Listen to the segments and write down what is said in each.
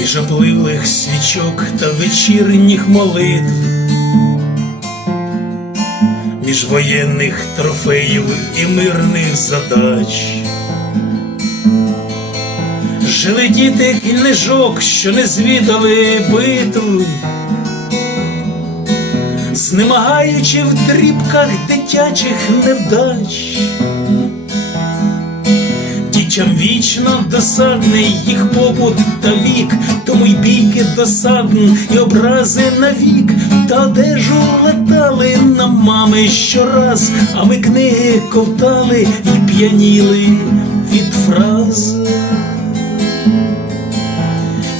Між опливлих свічок та вечірніх молитв, між воєнних трофеїв і мирних задач, жили діти книжок, що не звідали биту, знемагаючи в дрібках дитячих невдач. Дітям вічно досадний їх побут та вік, тому й бійки досадн і образи навік, та одежу летали на мами щораз, а ми книги ковтали і п'яніли від фраз.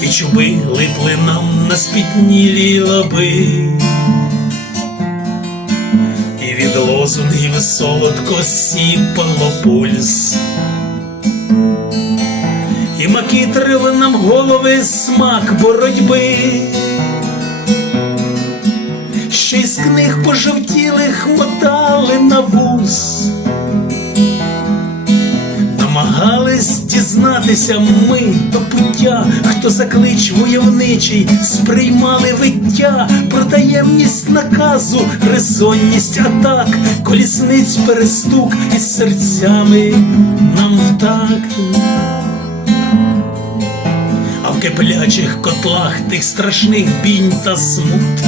І чуби липли нам на спітнілі лаби, від лозунгів солодко сіпало пульс. І макітрили нам голови смак боротьби, ще з книг пожовтілих мотали на вуз, намагались дізнатися ми до пуття, хто заклич войовничий, сприймали виття про таємність наказу, резонність атак, колісниць перестук із серцями нам в такт. Киплячих котлах тих страшних бінь та смут.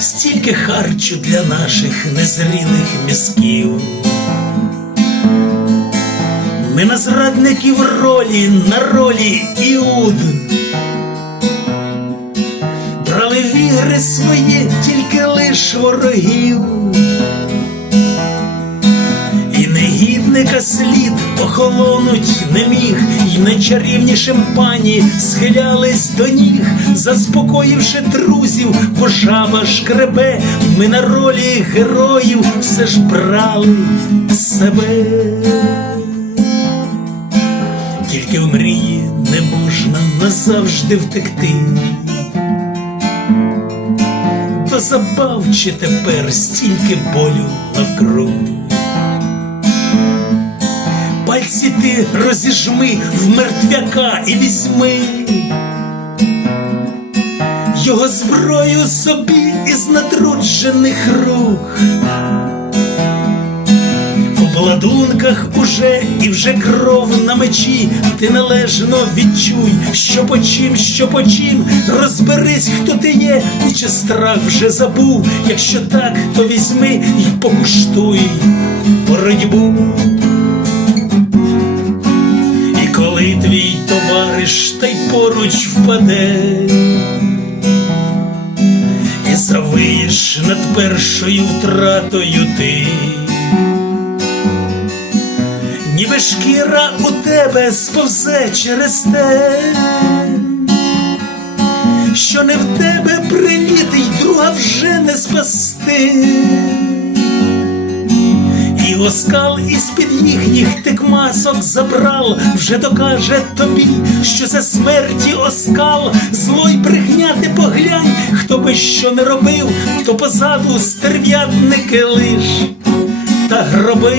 Стільки харчу для наших незрілих мізків. Ми на зрадників ролі, на ролі іуд. Брали в ігри свої тільки лиш ворогів. Негідника слід охолонуть не міг, І найчарівнішим пані схилялись до ніг, заспокоївши друзів, бо жаба шкребе, ми на ролі героїв все ж брали себе. Тільки в мрії не можна назавжди втекти. До забав чи тепер стільки болю навкруг. Пальці ти розіжми в мертвяка і візьми його зброю собі із натруджених рук. В обладунках уже і вже кров на мечі, ти належно відчуй, що по чим, що по чим, розберись, хто ти є, і чи страх вже забув. Якщо так, то візьми і покуштуй боротьбу. Товариш та й поруч впаде, і завиєш над першою втратою ти, ніби шкіра у тебе сповзе через те, що не в тебе прилітить, друга вже не спасти. І оскал із-під їхніх тик масок забрал, вже докаже тобі, що за смерті оскал, зло й брехня ти поглянь, хто би що не робив, то позаду стерв'ятники лиш та гроби.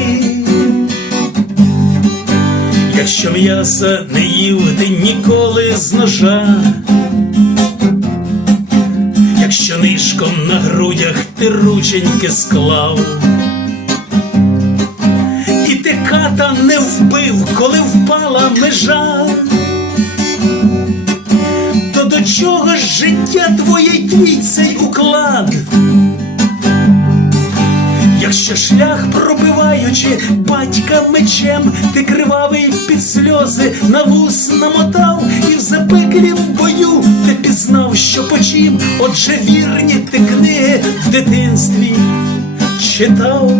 Якщо м'яса не їв ти ніколи з ножа, якщо нишком на грудях ти рученьки склав. Ката не вбив, коли впала межа. То до чого ж життя твоє твій цей уклад? Якщо шлях пробиваючи батька мечем, ти кривавий під сльози на вус намотав, і в запеклі в бою ти пізнав, що почим, отже вірні ти книги в дитинстві читав.